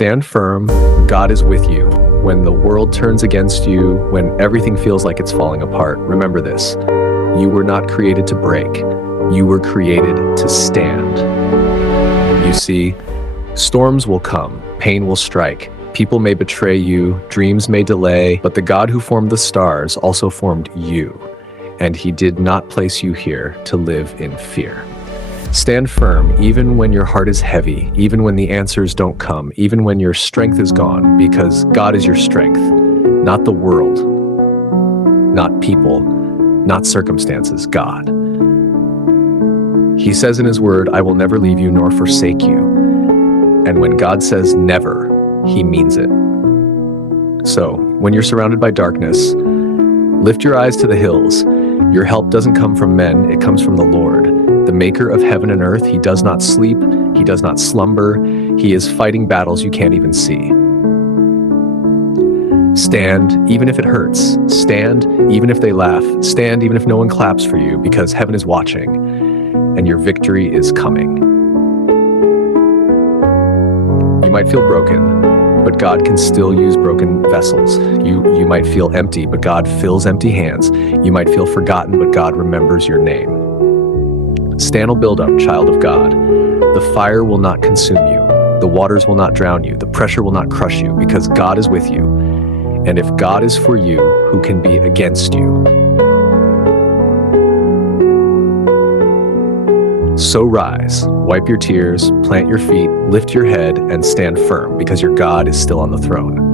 Stand firm. God is with you. When the world turns against you, when everything feels like it's falling apart, remember this. You were not created to break. You were created to stand. You see, storms will come, pain will strike, people may betray you, dreams may delay, but the God who formed the stars also formed you, and he did not place you here to live in fear. Stand firm even when your heart is heavy, even when the answers don't come, even when your strength is gone, because God is your strength, not the world, not people, not circumstances, God. He says in his word, I will never leave you nor forsake you. And when God says never, he means it. So, when you're surrounded by darkness, lift your eyes to the hills. Your help doesn't come from men, it comes from the Lord, the maker of heaven and earth. He does not sleep, he does not slumber. He is fighting battles you can't even see. Stand even if it hurts. Stand even if they laugh. Stand even if no one claps for you, because heaven is watching and your victory is coming. You might feel broken, but God can still use broken vessels. You might feel empty, but God fills empty hands. You might feel forgotten, but God remembers your name. Stand will build up, child of God. The fire will not consume you. The waters will not drown you. The pressure will not crush you, because God is with you. And if God is for you, who can be against you? So rise, wipe your tears, plant your feet, lift your head, and stand firm, because your God is still on the throne.